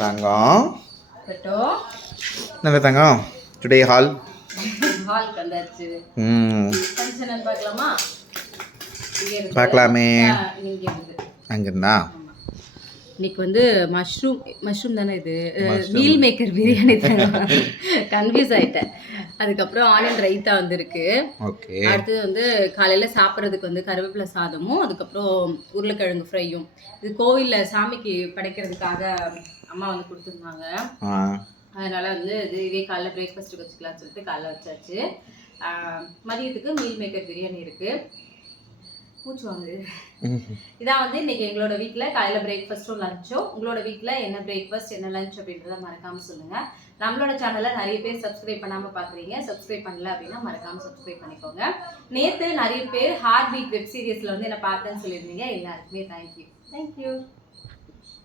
தங்கம் நல்ல தங்கம் today hall வந்தாச்சு. பார்க்கலாமே. அங்கிருந்தா இன்னைக்கு வந்து மஷ்ரூம் தானே இது மீல் மேக்கர் பிரியாணி கன்ஃபியூஸ் ஆயிட்டேன். அதுக்கப்புறம் ஆனியன் ரைத்தா வந்திருக்கு. அடுத்தது வந்து காலையில சாப்பிட்றதுக்கு வந்து கருவேப்பிலை சாதமும் அதுக்கப்புறம் உருளைக்கிழங்கு ஃப்ரையும். இது கோவிலில் சாமிக்கு படைக்கிறதுக்காக அம்மா வந்து கொடுத்துருந்தாங்க. அதனால வந்து இதே காலைல பிரேக்ஃபாஸ்ட்டுக்கு வச்சுக்கலாம்னு சொல்லிட்டு காலைல வச்சாச்சு. மதியத்துக்கு மீல் மேக்கர் பிரியாணி இருக்கு. பூச்சி வாங்குது. இதான் வந்து இன்னைக்கு எங்களோட வீட்டில் காலையில் பிரேக்ஃபாஸ்ட்டும் லஞ்சும். உங்களோட வீட்டில் என்ன பிரேக்ஃபாஸ்ட் என்ன லஞ்ச் அப்படின்றத மறக்காமல் சொல்லுங்கள். நம்மளோட சேனலை நிறைய பேர் சப்ஸ்கிரைப் பண்ணாமல் பார்க்குறீங்க. சப்ஸ்கிரைப் பண்ணல அப்படின்னா மறக்காமல் சப்ஸ்கிரைப் பண்ணிக்கோங்க. நேற்று நிறைய பேர் ஹார்ட் பீட் வெப் சீரிஸில் வந்து என்ன பார்த்தேன்னு சொல்லியிருந்தீங்க. எல்லாருக்குமே தேங்க்யூ.